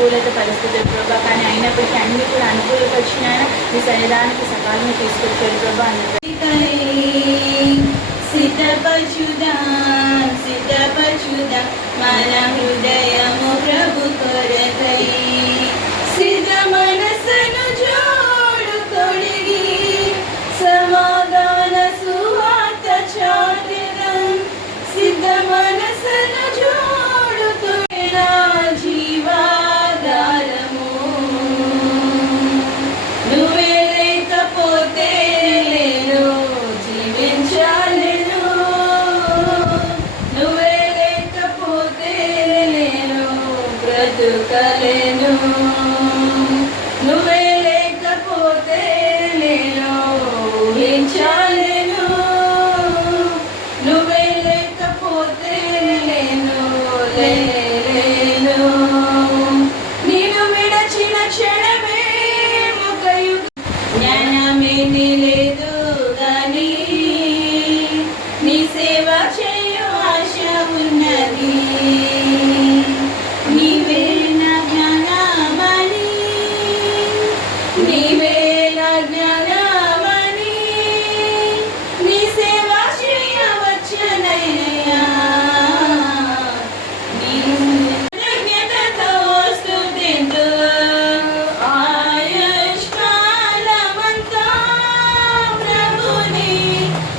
ప్రతికూలత పరిస్థితులు ప్రభా, కానీ అయినప్పటికీ అన్ని కూడా అనుకూలత వచ్చినా మీ సన్నిధానానికి సకాలంలో తీసుకొచ్చారు ప్రభా. సిద్ధపరచుదాం మన హృదయము ప్రభు కొరకై, సిద్ధ మనసును జోడు తొడిగి సమాధాన సువార్త చాటెదం. సిద్ధ మనసును జోడు తొడిగిన జీవాధారము నువ్వే లేకపోతే నేను జీవించాలను, నువ్వే లేకపోతే నేను బ్రతుకలేను, నువ్వే లేకపోతే నేను ఊహించాలేను, నువ్వే లేకపోతే నేను లేను. నేను విడచిన క్షణమే ఒక జ్ఞానమేది లేదు గాని నీ సేవ చేయు ఆశ ఉన్నది. నీవే నా జ్ఞానమణి, నీవే నా జ్ఞానమణి, నీ సేవ చేయవచ్చనయ్యా. నీ కృతజ్ఞతతో స్తుతింతు ఆయుష్కాలమంతా ప్రభుని,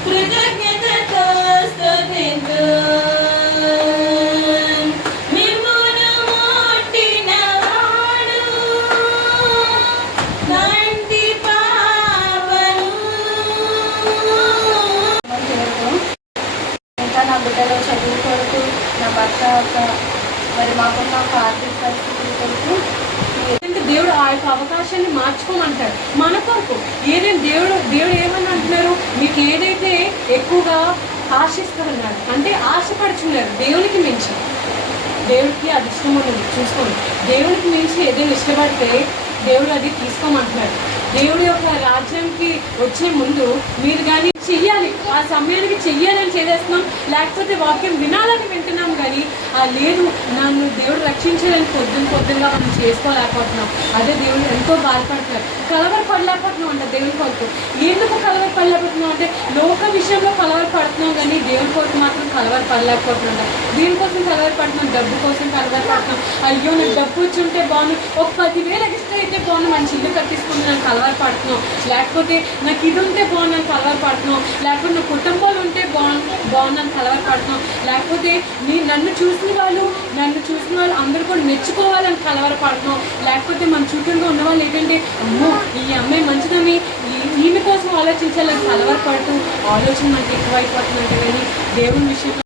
కృతజ్ఞతతో స్తుతింతు. మిమ్మును ముట్టినవాడు కంటి పాపను. ఇంకా నా బిడ్డల చదువు కొరకు, నా భర్త మరి మాకున్న ఒక ఆర్థిక పరిస్థితుల కొరకు దేవుడు ఆ యొక్క అవకాశాన్ని మార్చుకోమంటాడు మన కొరకు. ఏదైనా దేవుడు ఏమని అంటున్నారు, మీకు ఏదైతే ఎక్కువగా ఆశిస్తున్నారు అంటే ఆశపడుచున్నారు దేవునికి మించి, దేవుడికి అది ఇష్టం ఉన్నది చూసుకోండి. దేవుడికి మించి ఏదైనా ఇష్టపడితే దేవుడు అది తీసుకోమంటున్నాడు. దేవుడి యొక్క రాజ్యానికి వచ్చే ముందు మీరు కానీ చెయ్యాలి, ఆ సమయానికి చెయ్యాలని చేసేస్తున్నాం, లేకపోతే వాక్యం వినాలని వింటున్నాం కానీ లేదు నన్ను దేవుడు రక్షించాలని పొద్దునగా మనం చేసుకోలేకపోతున్నాం. అదే దేవుడు ఎంతో బాధపడుతున్నారు. కలవరపడలేకపోతున్నాం అంట దేవుని కొరకు. ఎందుకు కలవరపడలేకపోతున్నాం అంటే లోక విషయంలో కలవరపడుతున్నాం కానీ దేవుని కొరకు మాత్రం కలవరపడలేకపోతున్నాం. దీనికోసం కలవరపడుతున్నాం, డబ్బు కోసం కలవరపడుతున్నాం. అయ్యో నాకు డబ్బు వచ్చి ఉంటే బాగుంది, ఒక 10,000 ఎక్స్ట్రా అయితే బాగుంది, మంచి ఇల్లు కట్టించుకుంటున్నాను కలవరపడుతున్నాం, లేకపోతే నాకు ఇది ఉంటే బాగున్నాను కలవరపడుతున్నాం, లేకపోతే నా కుటుంబాలు ఉంటే బాగున్నాను కలవరపడుతున్నాం, లేకపోతే నన్ను చూసిన వాళ్ళు అందరూ కూడా మెచ్చుకోవాలని కలవరపడుతున్నాం, లేకపోతే మన చుట్టూగా ఉన్న వాళ్ళు ఏంటంటే అమ్మో ఈ అమ్మాయి మంచిదని ఈమె కోసం ఆలోచించాలని కలవరపడుతూ ఆలోచన మనకి ఎక్కువైపోతుందంటే కానీ దేవుని విషయంలో